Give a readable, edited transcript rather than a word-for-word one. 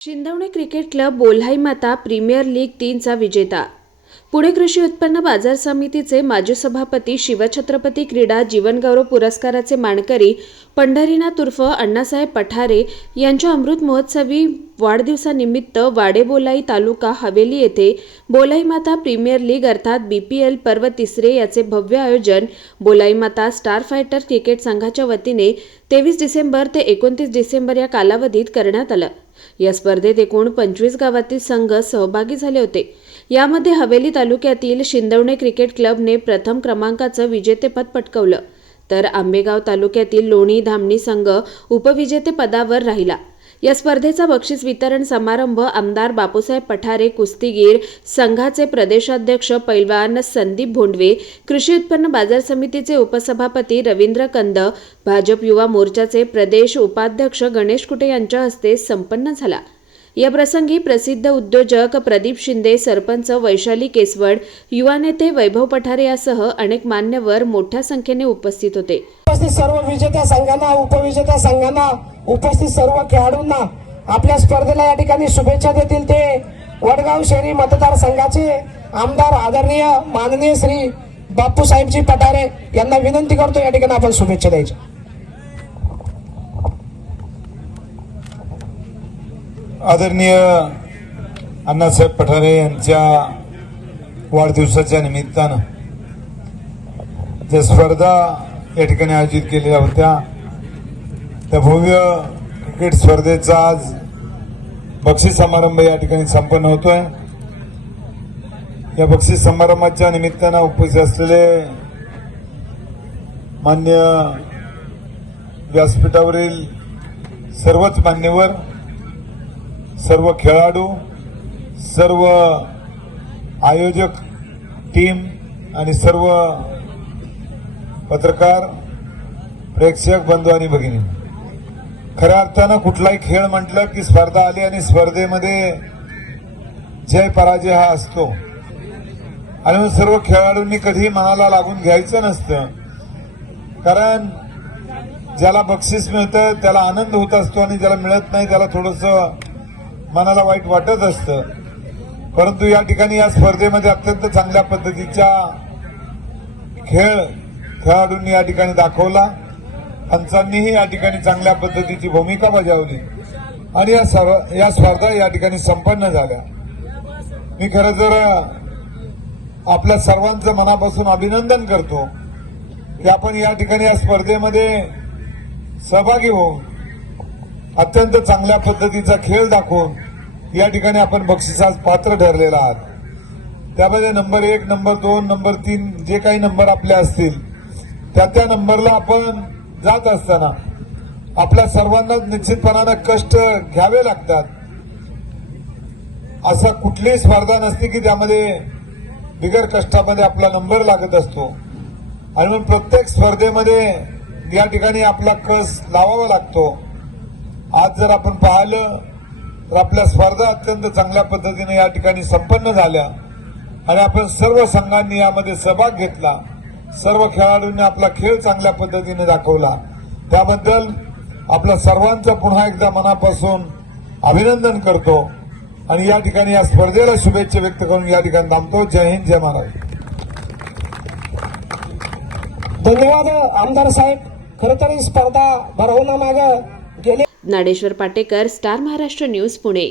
शिंदवणे cricket club बोल्हाई माता premier league 3चा विजेता। पुणे कृषी उत्पन्न बाजार समितीचे माजी सभापती शिवछत्रपती क्रीडा जीवनगौरव पुरस्काराचे मानकरी पंढरीनाथ उर्फ अण्णासाहेब पठारे यांच्या अमृत महोत्सवी वाढदिवसानिमित्त वाडेबोलाई तालुका हवेली येथे बोलाई माता प्रीमियर लीग अर्थात BPL पर्व तिसरे याचे भव्य आयोजन बोलाई माता स्टार फायटर क्रिकेट संघाच्या वतीने 23 डिसेंबर ते 29 डिसेंबर या कालावधीत करण्यात आलं। या स्पर्धेत एकूण 25 गावातील संघ सहभागी झाले होते। यामध्ये हवेली तालुक्यातील शिंदवणे क्रिकेट क्लबने प्रथम क्रमांकाचं विजेतेपद पटकावलं, तर आंबेगाव तालुक्यातील लोणी धामणी संघ उपविजेते पदावर राहिला। या स्पर्धेचा बक्षीस वितरण समारंभ आमदार बापूसाहेब पठारे कुस्तीगीर संघाचे प्रदेशाध्यक्ष पैलवान संदीप भोंडवे, कृषी उत्पन्न बाजार समितीचे उपसभापती रवींद्र कंद, भाजप युवा मोर्चाचे प्रदेश उपाध्यक्ष गणेश कुटे यांच्या हस्ते संपन्न झाला। या प्रसंगी प्रसिद्ध उद्योजक प्रदीप शिंदे, सरपंच वैशाली केसवड, युवा नेते वैभव पठारे यासह अनेक मान्यवर मोठ्या संख्येने उपस्थित होते। उपस्थित सर्व विजेत्या संघांना, उपविजेत्या संघांना, उपस्थित सर्व खेळाडूंना आपल्या स्पर्धेला या ठिकाणी शुभेच्छा देतील ते वडगाव शहरी मतदारसंघाचे आमदार आदरणीय माननीय श्री बापूसाहेबजी पठारे यांना विनंती करतो या ठिकाणी आपण शुभेच्छा द्यायच्या। आदरणीय अण्णासाहेब पठारे यांच्या वाढदिवसाच्या निमित्तानं ज्या स्पर्धा या ठिकाणी आयोजित केलेल्या होत्या त्या भव्य क्रिकेट स्पर्धेचा आज बक्षीस समारंभ या ठिकाणी संपन्न होतोय। या बक्षीस समारंभाच्या निमित्तानं उपस्थित असलेले मान्य व्यासपीठावरील सर्वच मान्यवर, सर्व खेळाडू, सर्व आयोजक टीम आणि सर्व पत्रकार, प्रेक्षक बंधू आणि भगिनी, खऱ्या अर्थानं कुठलाही खेळ म्हटलं की स्पर्धा आली आणि स्पर्धेमध्ये जय पराजय हा असतो आणि मग सर्व खेळाडूंनी कधी मनाला लागून घ्यायचं नसतं, कारण ज्याला बक्षीस मिळतं त्याला आनंद होत असतो आणि ज्याला मिळत नाही त्याला थोडंसं मनाला वाईट वाटत असतं। परंतु या ठिकाणी या स्पर्धेमध्ये अत्यंत चांगल्या पद्धतीचा खेळाडूंनी या ठिकाणी दाखवला, पंचांनीही या ठिकाणी चांगल्या पद्धतीची भूमिका बजावली आणि या स्पर्धा या ठिकाणी संपन्न झाल्या। मी खरं तर आपल्या सर्वांचं मनापासून अभिनंदन करतो की आपण या ठिकाणी या स्पर्धेमध्ये सहभागी होऊन अत्यंत चांगल्या पद्धतीचा खेळ दाखवून या ठिकाणी आपण बक्षिसास पात्र ठरलेला आहात। त्यामध्ये नंबर 1, नंबर 2, नंबर 3 जे काही नंबर आपले असतील त्या नंबरला आपण जात असताना आपल्या सर्वांना निश्चितपणाने कष्ट घ्यावे लागतात। असं कुठलीही स्पर्धा नसते की त्यामध्ये बिगर कष्टामध्ये आपला नंबर लागत असतो आणि मग प्रत्येक स्पर्धेमध्ये या ठिकाणी आपला कस लावावा लागतो। आज जर आपण पाहिलं तर आपल्या स्पर्धा अत्यंत चांगल्या पद्धतीने या ठिकाणी संपन्न झाल्या आणि आपण सर्व संघांनी यामध्ये सहभाग घेतला, सर्व खेळाडूंनी आपला खेळ चांगल्या पद्धतीने दाखवला। त्याबद्दल आपल्या सर्वांचं पुन्हा एकदा मनापासून अभिनंदन करतो आणि या ठिकाणी या स्पर्धेला शुभेच्छा व्यक्त करून या ठिकाणी थांबतो। जय हिंद, जय महाराष्ट्र। धन्यवाद आमदार साहेब। खरं तर ही स्पर्धा भरवण्यामागे गेले ज्ञानेश्वर पाटेकर, स्टार महाराष्ट्र न्यूज, पुणे।